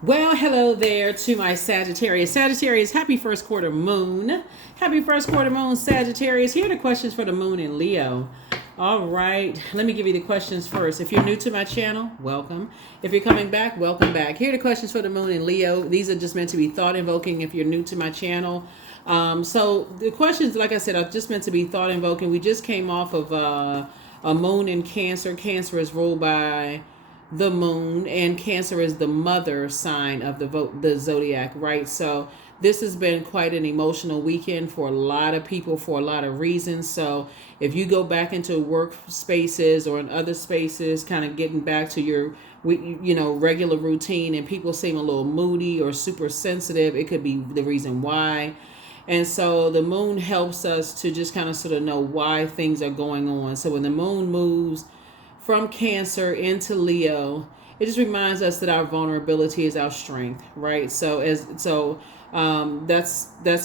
Well, hello there to my Sagittarius. Sagittarius, happy first quarter moon. Happy first quarter moon, Sagittarius. Here are the questions for the moon in Leo. All right, let me give you the questions first. If you're new to my channel, welcome. If you're coming back, welcome back. Here are the questions for the moon in Leo. These are just meant to be thought invoking if you're new to my channel. So the questions, like I said, are just meant to be thought invoking. We just came off of a moon in Cancer. Cancer is ruled by the moon, and Cancer is the mother sign of the zodiac, right? So this has been quite an emotional weekend for a lot of people for a lot of reasons. So if you go back into work spaces or in other spaces, kind of getting back to your regular routine, and people seem a little moody or super sensitive, it could be the reason why. And so the moon helps us to just kind of sort of know why things are going on. So when the moon moves from Cancer into Leo, it just reminds us that our vulnerability is our strength, right? That's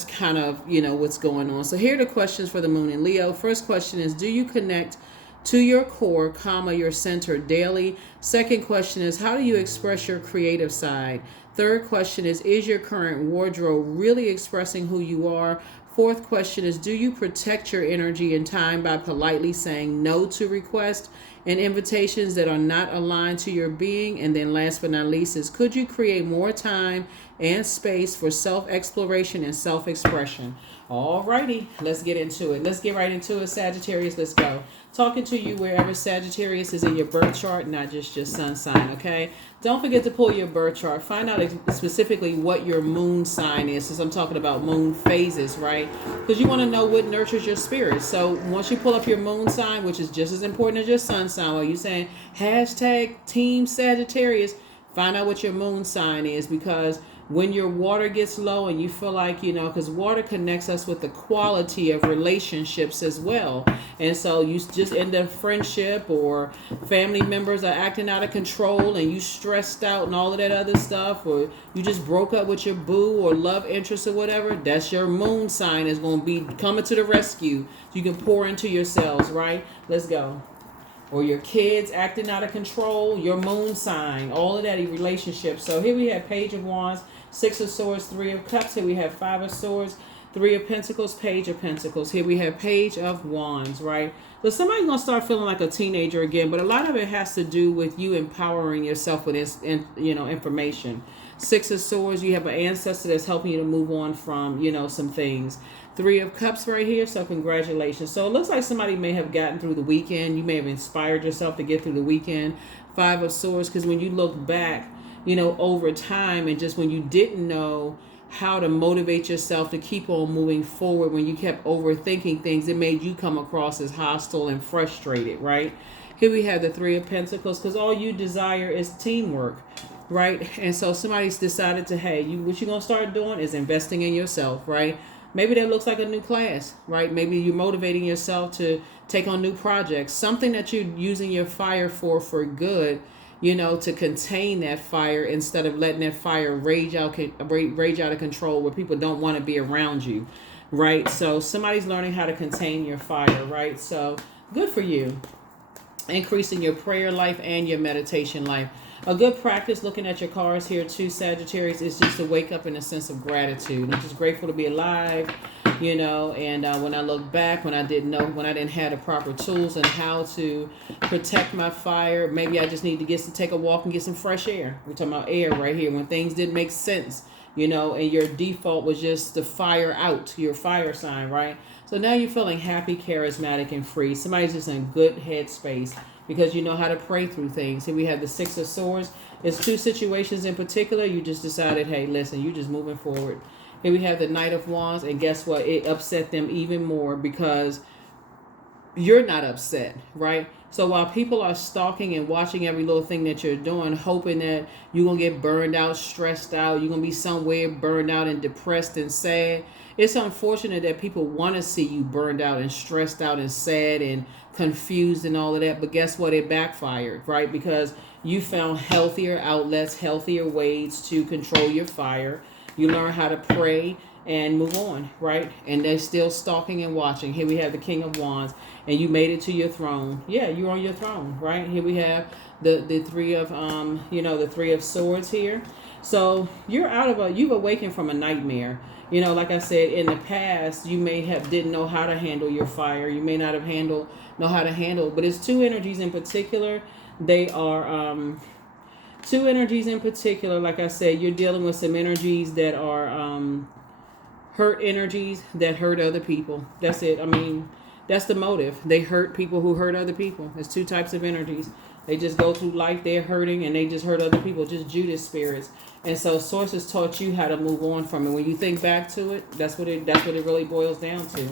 kind of what's going on. So here are the questions for the moon in Leo. First question is, do you connect to your core, your center daily? Second question is, how do you express your creative side? Third question is your current wardrobe really expressing who you are? Fourth question is, do you protect your energy and time by politely saying no to requests and invitations that are not aligned to your being? And then last but not least is, could you create more time and space for self-exploration and self-expression? Alrighty, let's get into it. Let's get right into it, Sagittarius. Let's go. Talking to you wherever Sagittarius is in your birth chart, not just your sun sign, okay? Don't forget to pull your birth chart. Find out specifically what your moon sign is, since I'm talking about moon phases, right? Because you want to know what nurtures your spirit. So once you pull up your moon sign, which is just as important as your sun sign, while you saying hashtag Team Sagittarius, find out what your moon sign is, because when your water gets low and you feel like, because water connects us with the quality of relationships as well. And so you just end up friendship, or family members are acting out of control and you stressed out and all of that other stuff, or you just broke up with your boo or love interest or whatever, that's your moon sign is going to be coming to the rescue. You can pour into yourselves, right? Let's go. Or your kids acting out of control, your moon sign, all of that in relationships. So here we have Page of Wands, Six of Swords, Three of Cups. Here we have Five of Swords, Three of Pentacles, Page of Pentacles. Here we have Page of Wands, right? So somebody's going to start feeling like a teenager again, but a lot of it has to do with you empowering yourself with this, information. Six of Swords, you have an ancestor that's helping you to move on from, some things. Three of Cups right here, so congratulations. So it looks like somebody may have gotten through the weekend. You may have inspired yourself to get through the weekend. Five of Swords, because when you look back, over time, and just when you didn't know how to motivate yourself to keep on moving forward, when you kept overthinking things, it made you come across as hostile and frustrated, right? Here we have the Three of Pentacles, because all you desire is teamwork, right? And so somebody's decided to, hey, what you're going to start doing is investing in yourself, right? Maybe that looks like a new class, right? Maybe you're motivating yourself to take on new projects, something that you're using your fire for good, to contain that fire instead of letting that fire rage out of control where people don't want to be around you, right? So somebody's learning how to contain your fire, right? So good for you. Increasing your prayer life and your meditation life. A good practice looking at your cards here too, Sagittarius, is just to wake up in a sense of gratitude. I'm just grateful to be alive, and when I look back, when I didn't have the proper tools and how to protect my fire, maybe I just need to take a walk and get some fresh air. We're talking about air right here. When things didn't make sense, and your default was just to fire out, your fire sign, right? So now you're feeling happy, charismatic, and free. Somebody's just in good headspace because you know how to pray through things. Here we have the Six of Swords. It's two situations in particular. You just decided, hey, listen, you're just moving forward. Here we have the Knight of Wands, and guess what? It upset them even more because you're not upset, right? So while people are stalking and watching every little thing that you're doing, hoping that you're going to get burned out, stressed out, you're going to be somewhere burned out and depressed and sad, it's unfortunate that people want to see you burned out and stressed out and sad and confused and all of that. But guess what? It backfired, right? Because you found healthier outlets, healthier ways to control your fire. You learn how to pray and move on, right? And they're still stalking and watching. Here we have the King of Wands, and you made it to your throne. Yeah, you're on your throne, right? Here we have the three of the Three of Swords here. So you've awakened from a nightmare. Like I said, in the past, you may have didn't know how to handle your fire. You may not have know how to handle, but it's two energies in particular. They are two energies in particular. Like I said, you're dealing with some energies that are hurt energies that hurt other people. That's it. I mean, that's the motive. They hurt people who hurt other people. There's two types of energies. They just go through life, they're hurting, and they just hurt other people, just Judas spirits. And so sources taught you how to move on from it. When you think back to it, that's what it really boils down to.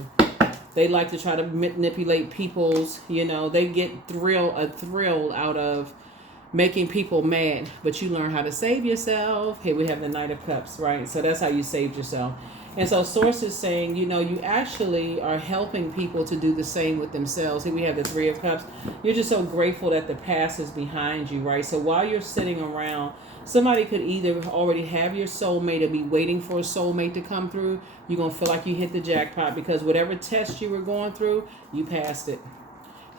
They like to try to manipulate people's, they get a thrill out of making people mad, but you learn how to save yourself. Here we have the Knight of Cups, right? So that's how you saved yourself. And so source is saying, you actually are helping people to do the same with themselves. Here we have the Three of Cups. You're just so grateful that the past is behind you, right? So while you're sitting around, somebody could either already have your soulmate or be waiting for a soulmate to come through. You're going to feel like you hit the jackpot because whatever test you were going through, you passed it.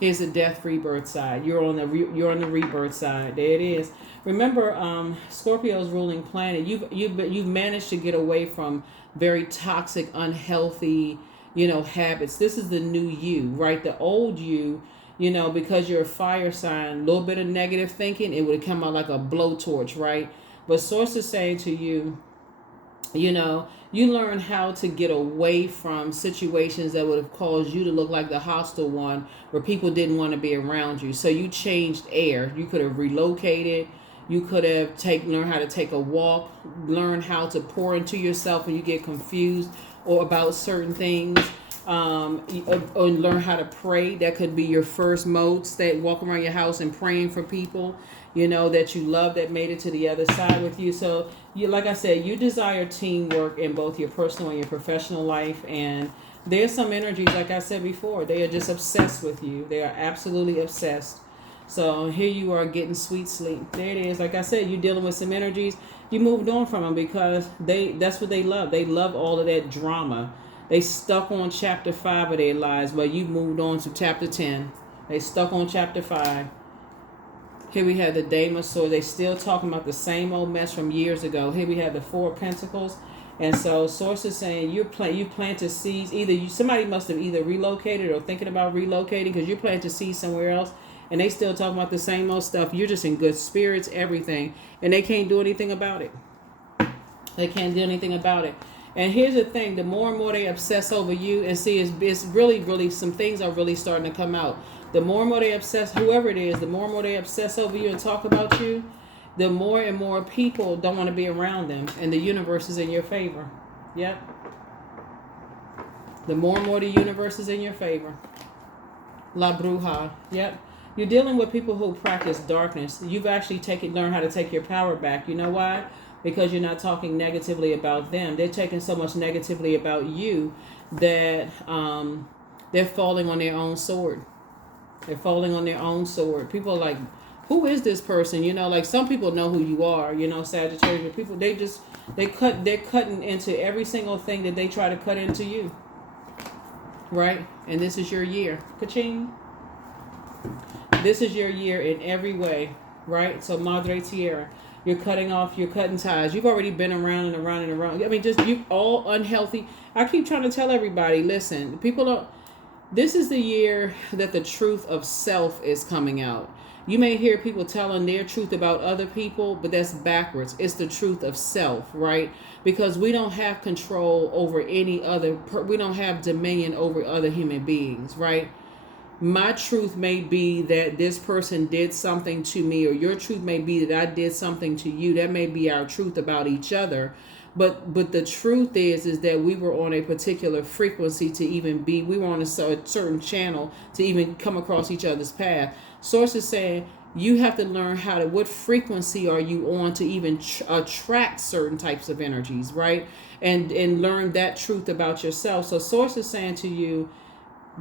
Here's the death rebirth side. You're on the rebirth side. There it is. Remember, Scorpio's ruling planet. You've managed to get away from very toxic, unhealthy, habits. This is the new you, right? The old you, because you're a fire sign, a little bit of negative thinking, it would come out like a blowtorch, right? But source is saying to you, you learn how to get away from situations that would have caused you to look like the hostile one where people didn't want to be around you. So you changed air. You could have relocated. You could have learned how to take a walk, learn how to pour into yourself when you get confused or about certain things, or learn how to pray. That could be your first mode. Walk around your house and praying for people, that you love that made it to the other side with you. So like I said, you desire teamwork in both your personal and your professional life. And there's some energies, like I said before, they are just obsessed with you. They are absolutely obsessed. So here you are getting sweet sleep. There it is. Like I said, you're dealing with some energies. You moved on from them because that's what they love. They love all of that drama. They stuck on chapter 5 of their lives, but you moved on to chapter 10. They stuck on chapter 5. Here we have the Dame of Swords. They still talking about the same old mess from years ago. Here we have the Four of Pentacles. And so sources saying you planted seeds. Somebody must have either relocated or thinking about relocating because you planted seeds somewhere else. And they still talking about the same old stuff. You're just in good spirits, everything. And they can't do anything about it. They can't do anything about it. And here's the thing. The more and more they obsess over you and see it's really, really, some things are really starting to come out. The more and more they obsess, whoever it is, the more and more they obsess over you and talk about you, the more and more people don't want to be around them. And the universe is in your favor. Yep. The more and more the universe is in your favor. La Bruja. Yep. You're dealing with people who practice darkness. You've actually learned how to take your power back. You know why? Because you're not talking negatively about them. They're taking so much negatively about you that they're falling on their own sword. They're falling on their own sword. People are like, who is this person? Like some people know who you are, Sagittarius, but people, they're cutting into every single thing that they try to cut into you. Right? And this is your year. Ka-ching. This is your year in every way, right? So Madre Tierra, you're cutting ties. You've already been around and around and around. I mean, just you all unhealthy. I keep trying to tell everybody, listen, this is the year that the truth of self is coming out. You may hear people telling their truth about other people, but that's backwards. It's the truth of self, right? Because we don't have control over we don't have dominion over other human beings, right? My truth may be that this person did something to me, or your truth may be that I did something to you. That may be our truth about each other. But the truth is that we were on a particular frequency to even be, we were on a certain channel to even come across each other's path. Source is saying you have to learn what frequency are you on to even attract certain types of energies, right? And learn that truth about yourself. So source is saying to you,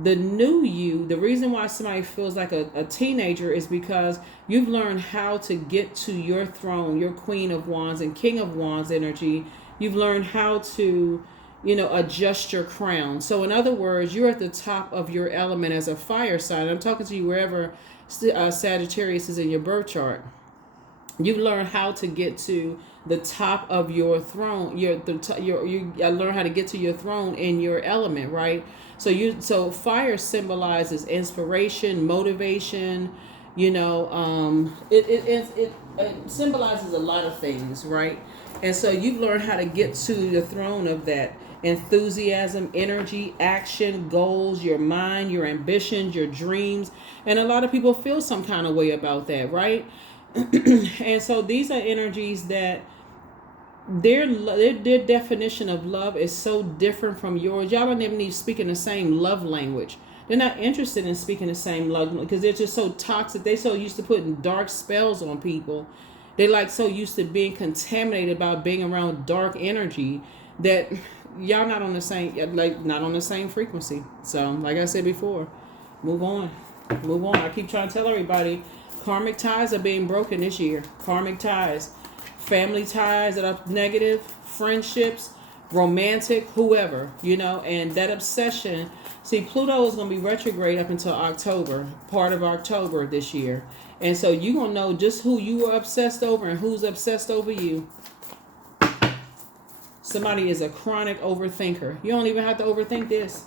the new you, the reason why somebody feels like a teenager is because you've learned how to get to your throne, your Queen of Wands and King of Wands energy. You've learned how to, adjust your crown. So in other words, you're at the top of your element as a fire sign. I'm talking to you wherever Sagittarius is in your birth chart. You learn how to get to the top of your throne. You learn how to get to your throne in your element, right? So fire symbolizes inspiration, motivation. It symbolizes a lot of things, right? And so you learn how to get to the throne of that enthusiasm, energy, action, goals, your mind, your ambitions, your dreams. And a lot of people feel some kind of way about that, right? And so these are energies that their definition of love is so different from yours. Y'all don't even need to speak in the same love language. They're not interested in speaking the same love because they're just so toxic. They so used to putting dark spells on people. They like so used to being contaminated by being around dark energy that y'all not on the same frequency. So like I said before, move on. I keep trying to tell everybody, karmic ties are being broken this year. Karmic ties, family ties that are negative, friendships, romantic, whoever, and that obsession. See, Pluto is going to be retrograde up until October, part of October this year. And so you're going to know just who you are obsessed over and who's obsessed over you. Somebody is a chronic overthinker. You don't even have to overthink this.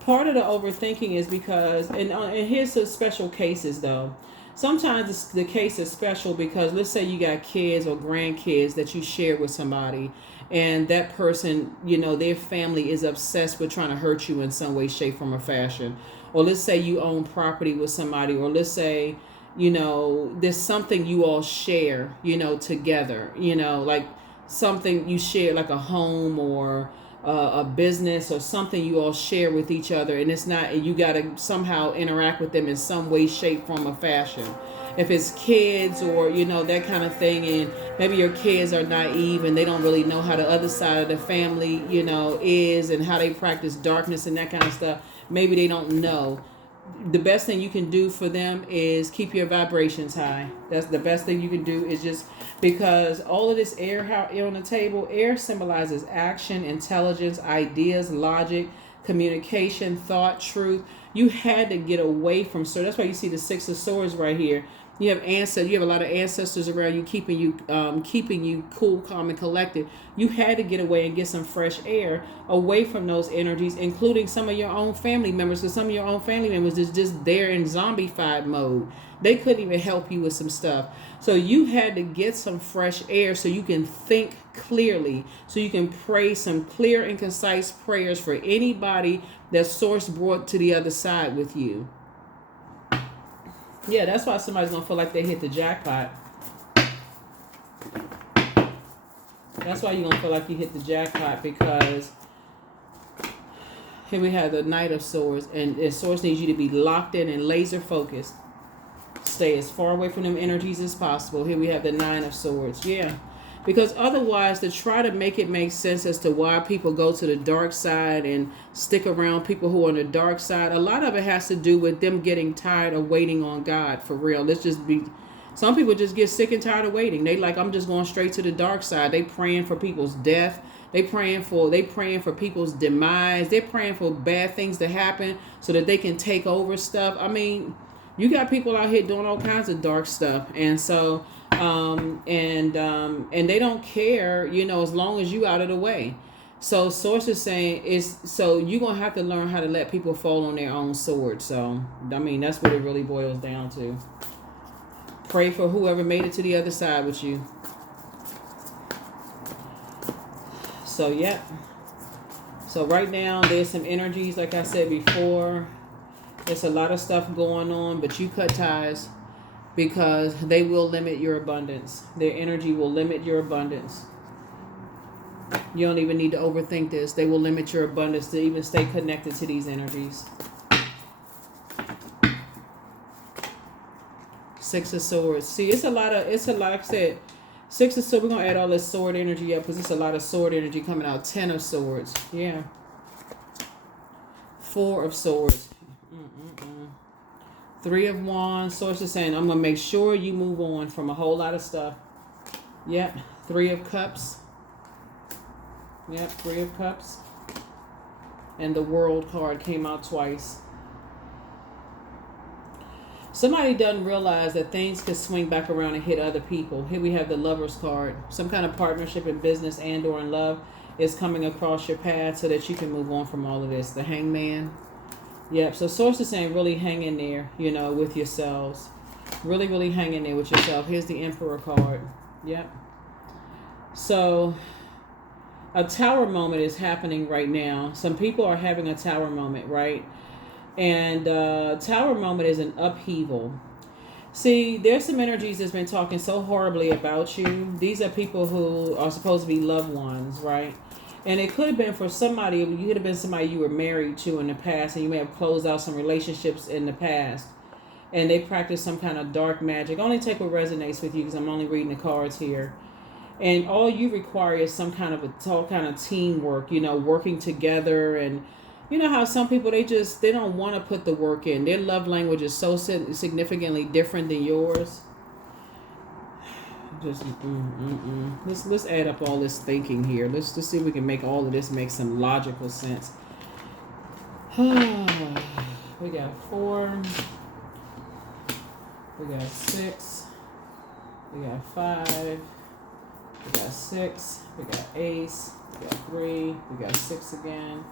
Part of the overthinking is because, and here's the special cases though. Sometimes the case is special because let's say you got kids or grandkids that you share with somebody, and that person, their family is obsessed with trying to hurt you in some way, shape, form, or fashion. Or let's say you own property with somebody, or let's say, there's something you all share, together, like something you share, like a home or a business or something you all share with each other, and it's not, and you got to somehow interact with them in some way, shape, form, or fashion. If it's kids or that kind of thing, and maybe your kids are naive and they don't really know how the other side of the family is, and how they practice darkness and that kind of stuff, maybe they don't know. The best thing you can do for them is keep your vibrations high. That's the best thing you can do, is just because all of this air on the table, air symbolizes action, intelligence, ideas, logic, communication, thought, truth. You had to get away from, so that's why you see the Six of Swords right here. You have a lot of ancestors around you, keeping you cool, calm, and collected. You had to get away and get some fresh air away from those energies, including some of your own family members, because some of your own family members is just there in zombified mode. They couldn't even help you with some stuff. So you had to get some fresh air so you can think clearly, so you can pray some clear and concise prayers for anybody that Source brought to the other side with you. Yeah, that's why somebody's going to feel like they hit the jackpot. That's why you're going to feel like you hit the jackpot, because here we have the Knight of Swords, and Source needs you to be locked in and laser focused. Stay as far away from them energies as possible. Here we have the Nine of Swords. Yeah. Because otherwise, to try to make it make sense as to why people go to the dark side and stick around people who are on the dark side, a lot of it has to do with them getting tired of waiting on God, for real. Some people just get sick and tired of waiting. They like, I'm just going straight to the dark side. They praying for people's death. They praying for people's demise. They're praying for bad things to happen so that they can take over stuff. I mean, you got people out here doing all kinds of dark stuff. And so... and they don't care, as long as you out of the way. So Source is saying so you're going to have to learn how to let people fall on their own sword. So, I mean, that's what it really boils down to. Pray for whoever made it to the other side with you. So, yeah. So right now, there's some energies, like I said before. There's a lot of stuff going on, but you cut ties. Because they will limit your abundance. Their energy will limit your abundance. You don't even need to overthink this. They will limit your abundance to even stay connected to these energies. Six of Swords. See, it's a lot, like I said, Six of Swords. We're going to add all this sword energy up because it's a lot of sword energy coming out. 10 of Swords. Yeah. 4 of Swords. 3 of Wands. Source is saying, I'm going to make sure you move on from a whole lot of stuff. Yep. 3 of Cups. Yep. 3 of Cups. And the World card came out twice. Somebody doesn't realize that things could swing back around and hit other people. Here we have the Lover's card. Some kind of partnership in business and or in love is coming across your path so that you can move on from all of this. The Hangman. Yep. So Source is saying really hang in there, you know, with yourselves. Really, really hang in there with yourself. Here's the Emperor card. Yep. So a tower moment is happening right now. Some people are having a tower moment, right? And tower moment is an upheaval. See, there's some energies that's been talking so horribly about you. These are people who are supposed to be loved ones, right? And it could have been for somebody, you could have been somebody you were married to in the past, and you may have closed out some relationships in the past. And they practice some kind of dark magic. Only take what resonates with you because I'm only reading the cards here. And all you require is some kind of teamwork, you know, working together. And you know how some people, they don't want to put the work in. Their love language is so significantly different than yours. Just let's add up all this thinking here. Let's see if we can make all of this make some logical sense. We got 4. We got 6. We got 5. We got 6. We got Ace. We got 3. We got 6 again.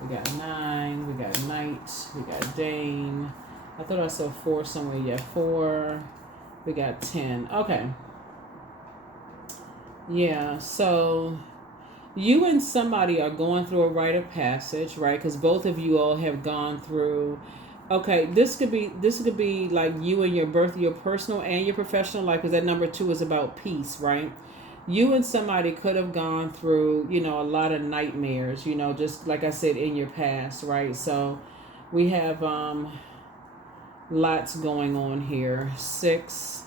We got 9. We got Knight. We got Dame. I thought I saw 4 somewhere. Yeah, 4. We got 10. Okay. Yeah, so you and somebody are going through a rite of passage, right? Because both of you all have gone through. Okay, this could be like you and your personal and your professional life, because that number 2 is about peace, right? You and somebody could have gone through, you know, a lot of nightmares, you know, just like I said, in your past, right? So we have lots going on here. 6.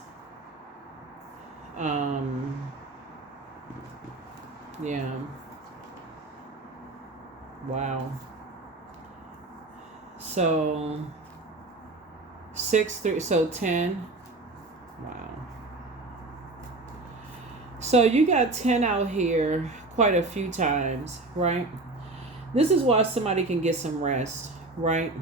Yeah. Wow. So 6, 3, so 10. Wow. So you got 10 out here quite a few times, right? This is why somebody can get some rest, right?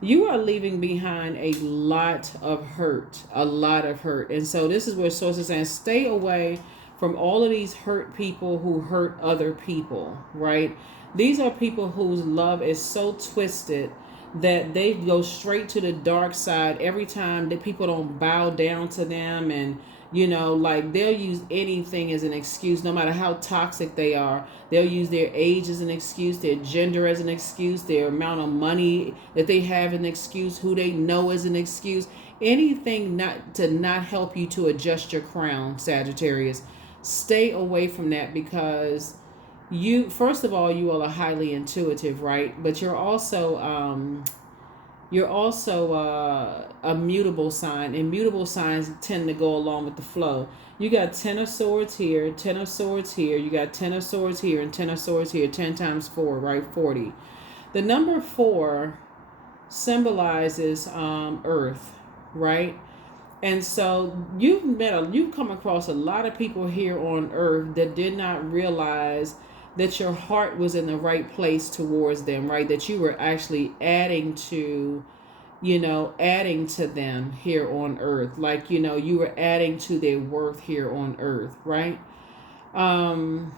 You are leaving behind a lot of hurt, And so this is where Source is saying, stay away from all of these hurt people who hurt other people, right? These are people whose love is so twisted that they go straight to the dark side every time that people don't bow down to them. And you know, like they'll use anything as an excuse, no matter how toxic they are. They'll use their age as an excuse, their gender as an excuse, their amount of money that they have as an excuse, who they know as an excuse. Anything not help you to adjust your crown, Sagittarius. Stay away from that, because you, first of all, you all are highly intuitive, right? But you're also a mutable sign, and mutable signs tend to go along with the flow. You got 10 of swords here, 10 of swords here, you got 10 of swords here, and 10 of swords here. 10 times 4, right? 40. The number 4 symbolizes earth, right? And so you've come across a lot of people here on earth that did not realize that your heart was in the right place towards them, right? That you were actually adding to them here on earth. Like, you know, you were adding to their worth here on earth, right? Adding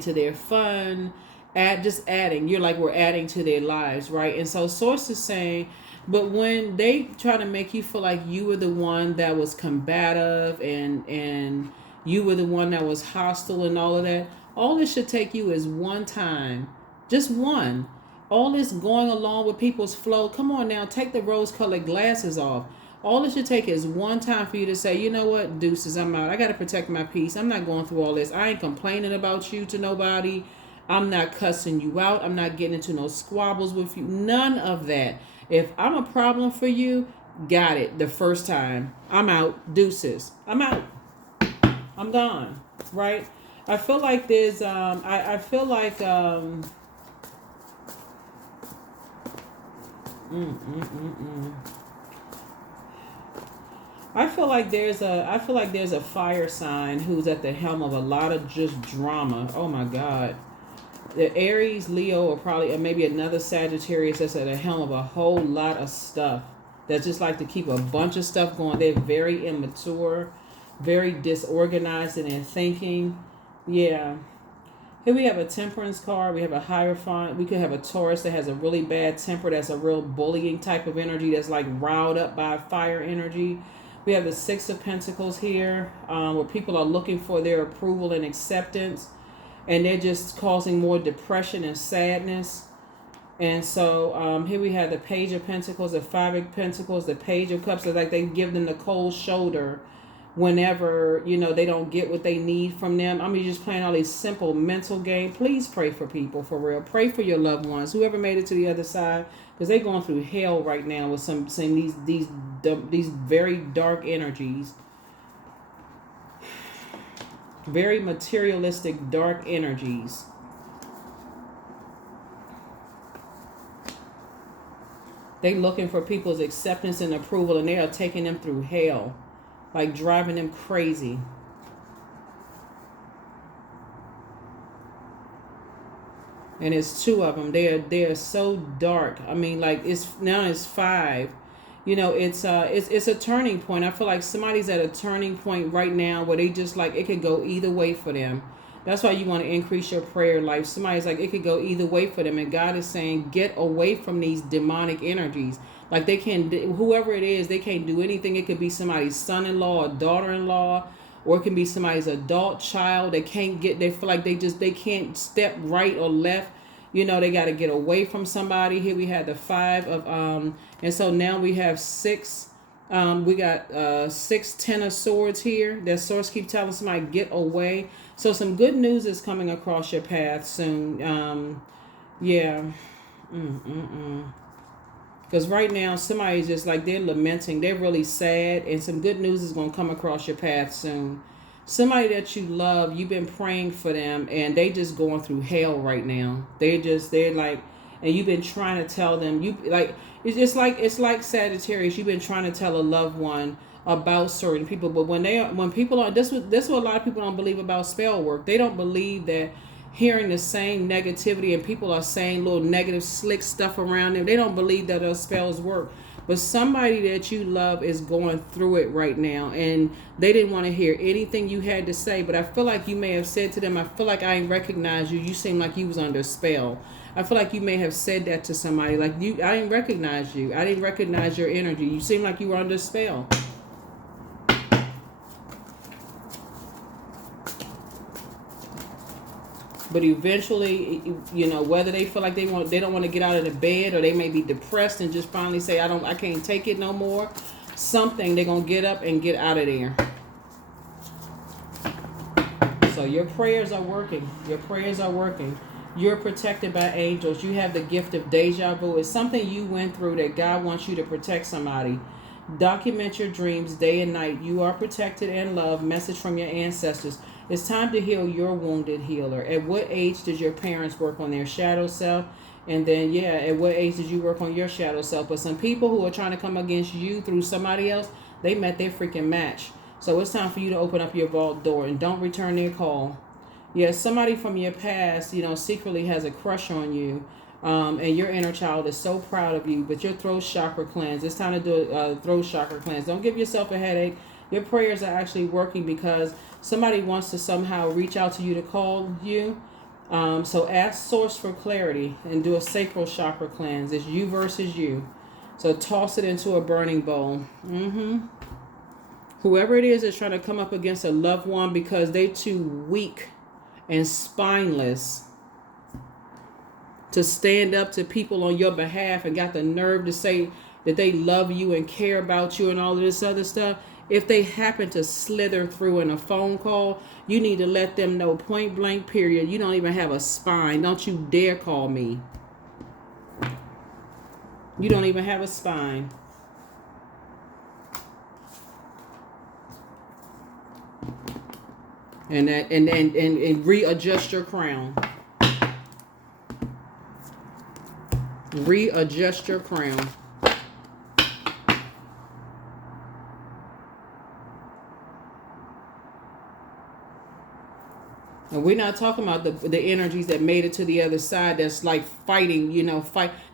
to their fun, adding. You're like, we're adding to their lives, right? And so Source is saying, but when they try to make you feel like you were the one that was combative and you were the one that was hostile and all of that, all this should take you is one time. Just one. All this going along with people's flow. Come on now, take the rose-colored glasses off. All it should take is one time for you to say, you know what, deuces, I'm out. I got to protect my peace. I'm not going through all this. I ain't complaining about you to nobody. I'm not cussing you out. I'm not getting into no squabbles with you. None of that. If I'm a problem for you, got it the first time. I'm out. Deuces. I'm out. I'm gone. Right? I feel like there's I feel like I feel like there's a fire sign who's at the helm of a lot of just drama. Oh my God. The Aries, Leo, or maybe another Sagittarius that's at the helm of a whole lot of stuff. that just like to keep a bunch of stuff going. They're very immature, very disorganized in their thinking. Yeah. Here we have a temperance card. We have a Hierophant. We could have a Taurus that has a really bad temper. That's a real bullying type of energy. That's like riled up by fire energy. We have the Six of Pentacles here, where people are looking for their approval and acceptance. And they're just causing more depression and sadness. And so here we have the Page of Pentacles, the Five of Pentacles, the Page of Cups. It's like they give them the cold shoulder whenever, you know, they don't get what they need from them. I mean, just playing all these simple mental games. Please pray for people, for real. Pray for your loved ones, whoever made it to the other side, because they're going through hell right now with some these very dark energies. Very materialistic, dark energies. They looking for people's acceptance and approval, and they are taking them through hell. Like driving them crazy. And it's two of them. They are so dark. I mean, like it's 5. You know, it's a turning point. I feel like somebody's at a turning point right now where they just like, it could go either way for them. That's why you want to increase your prayer life. Somebody's like, it could go either way for them, and God is saying, get away from these demonic energies. Like they can't, whoever it is, they can't do anything. It could be somebody's son-in-law or daughter-in-law, or it can be somebody's adult child. They can't get, they feel like they can't step right or left. You know, they got to get away from somebody. Here we have the 5 of, and so now we have 6, we got 6 Ten of Swords here. That source keep telling somebody, get away. So some good news is coming across your path soon. Yeah. Because right now, somebody's just like, they're lamenting. They're really sad. And some good news is going to come across your path soon. Somebody that you love, you've been praying for them, and they just going through hell right now. They're like, and you've been trying to tell them, it's like Sagittarius. You've been trying to tell a loved one about certain people, but when people are, this what a lot of people don't believe about spell work. They don't believe that hearing the same negativity and people are saying little negative slick stuff around them, they don't believe that those spells work. But somebody that you love is going through it right now, and they didn't want to hear anything you had to say. But I feel like you may have said to them, I feel like I ain't recognize you. You seem like you was under a spell. I feel like you may have said that to somebody. Like, I didn't recognize you. I didn't recognize your energy. You seem like you were under a spell. But eventually, you know, whether they feel like they don't want to get out of the bed, or they may be depressed and just finally say, I can't take it no more. Something, they're going to get up and get out of there. So your prayers are working. Your prayers are working. You're protected by angels. You have the gift of deja vu. It's something you went through that God wants you to protect somebody. Document your dreams day and night. You are protected and loved. Message from your ancestors. It's time to heal your wounded healer. At what age did your parents work on their shadow self? And then, at what age did you work on your shadow self? But some people who are trying to come against you through somebody else, they met their freaking match. So it's time for you to open up your vault door and don't return their call. Somebody from your past, secretly has a crush on you. And your inner child is so proud of you, but your throat chakra cleanse. It's time to do a throat chakra cleanse. Don't give yourself a headache. Your prayers are actually working because somebody wants to somehow reach out to you to call you. So ask source for clarity and do a sacral chakra cleanse. It's you versus you. So toss it into a burning bowl. Whoever it is that's trying to come up against a loved one because they too weak and spineless to stand up to people on your behalf and got the nerve to say that they love you and care about you and all of this other stuff. If they happen to slither through in a phone call, you need to let them know point blank period. You don't even have a spine. Don't you dare call me. You don't even have a spine. And readjust your crown. Readjust your crown. And we're not talking about the energies that made it to the other side that's like fighting,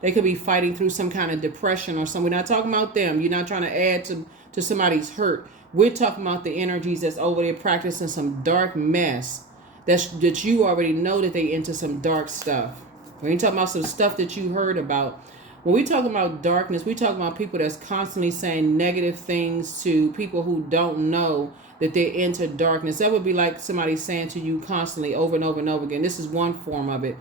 they could be fighting through some kind of depression or something. We're not talking about them. You're not trying to add to somebody's hurt. We're talking about the energies that's over there practicing some dark mess. That you already know that they into some dark stuff. We ain't talking about some stuff that you heard about. When we talk about darkness, we talk about people that's constantly saying negative things to people who don't know that they're into darkness. That would be like somebody saying to you constantly over and over and over again. This is one form of it.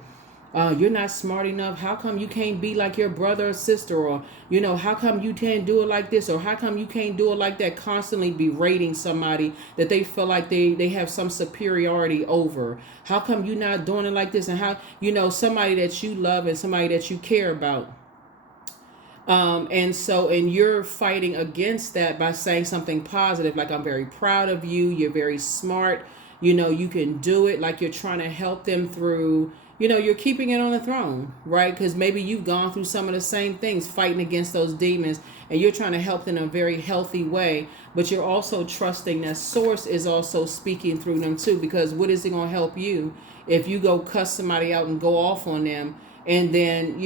You're not smart enough. How come you can't be like your brother or sister? Or, how come you can't do it like this? Or how come you can't do it like that? Constantly berating somebody that they feel like they have some superiority over. How come you not doing it like this? And how, somebody that you love and somebody that you care about. And you're fighting against that by saying something positive, like, I'm very proud of you. You're very smart. You can do it. Like, you're trying to help them through, you're keeping it on the throne, right? Because maybe you've gone through some of the same things, fighting against those demons, and you're trying to help them in a very healthy way. But you're also trusting that source is also speaking through them too, because what is it going to help you if you go cuss somebody out and go off on them? And then,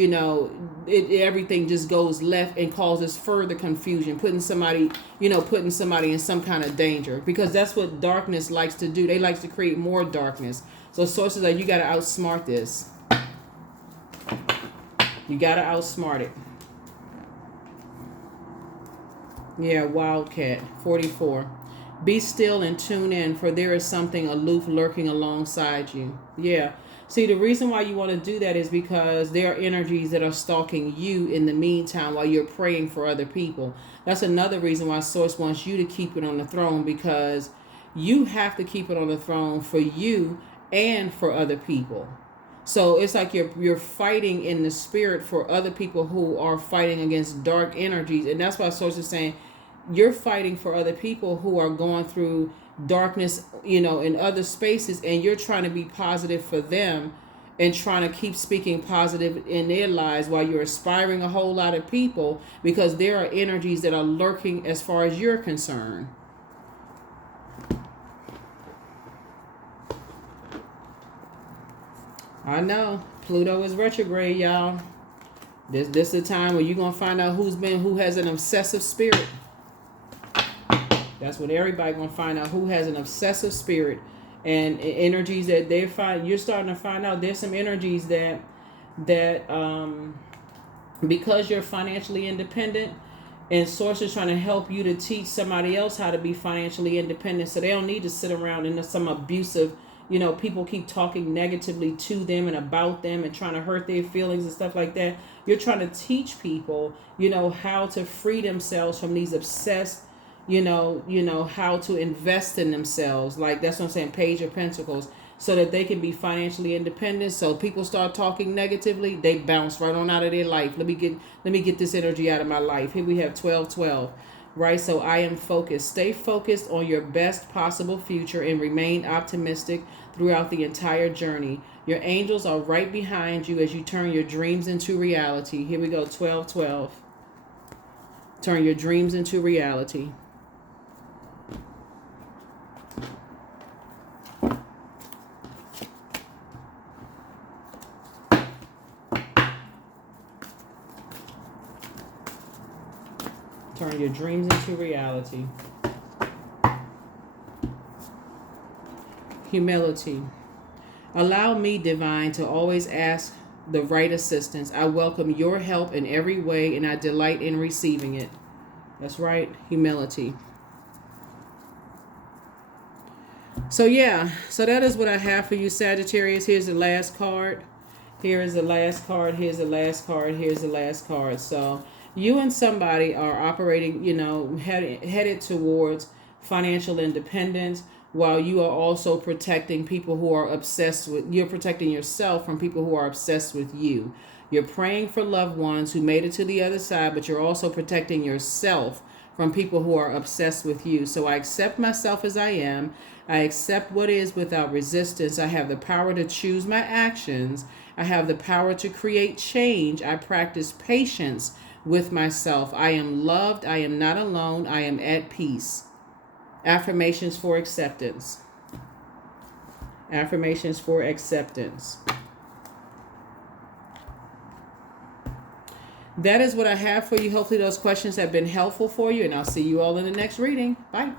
everything just goes left and causes further confusion, putting somebody in some kind of danger, because that's what darkness likes to do. They like to create more darkness. So sources are, you got to outsmart this. You got to outsmart it. Yeah, Wildcat, 44. Be still and tune in, for there is something aloof lurking alongside you. Yeah. See, the reason why you want to do that is because there are energies that are stalking you in the meantime while you're praying for other people. That's another reason why Source wants you to keep it on the throne, because you have to keep it on the throne for you and for other people. So it's like you're fighting in the spirit for other people who are fighting against dark energies. And that's why Source is saying you're fighting for other people who are going through darkness, in other spaces, and you're trying to be positive for them and trying to keep speaking positive in their lives while you're inspiring a whole lot of people, because there are energies that are lurking as far as you're concerned. I know Pluto is retrograde, y'all. This is the time where you're gonna find out who has an obsessive spirit. That's what everybody gonna find out, who has an obsessive spirit, and energies that they find. You're starting to find out there's some energies that because you're financially independent, and Source is trying to help you to teach somebody else how to be financially independent, so they don't need to sit around in some abusive, people keep talking negatively to them and about them and trying to hurt their feelings and stuff like that. You're trying to teach people, how to free themselves from these obsessed, how to invest in themselves. Like, that's what I'm saying, Page of Pentacles, so that they can be financially independent. So people start talking negatively, they bounce right on out of their life. Let me get this energy out of my life. Here we have 1212, right? So I am focused. Stay focused on your best possible future and remain optimistic throughout the entire journey. Your angels are right behind you as you turn your dreams into reality. Here we go, 1212. Turn your dreams into reality. Turn your dreams into reality. Humility. Allow me, Divine, to always ask the right assistance. I welcome your help in every way, and I delight in receiving it. That's right, humility. So that is what I have for you, Sagittarius. Here's the last card. Here is the last card. Here's the last card. Here's the last card. So you and somebody are operating, headed towards financial independence, while you are also protecting people who are obsessed with, you're protecting yourself from people who are obsessed with you. You're praying for loved ones who made it to the other side, but you're also protecting yourself from people who are obsessed with you. So I accept myself as I am. I accept what is without resistance. I have the power to choose my actions. I have the power to create change. I practice patience with myself. I am loved. I am not alone. I am at peace. Affirmations for acceptance. Affirmations for acceptance. That is what I have for you. Hopefully those questions have been helpful for you, and I'll see you all in the next reading. Bye.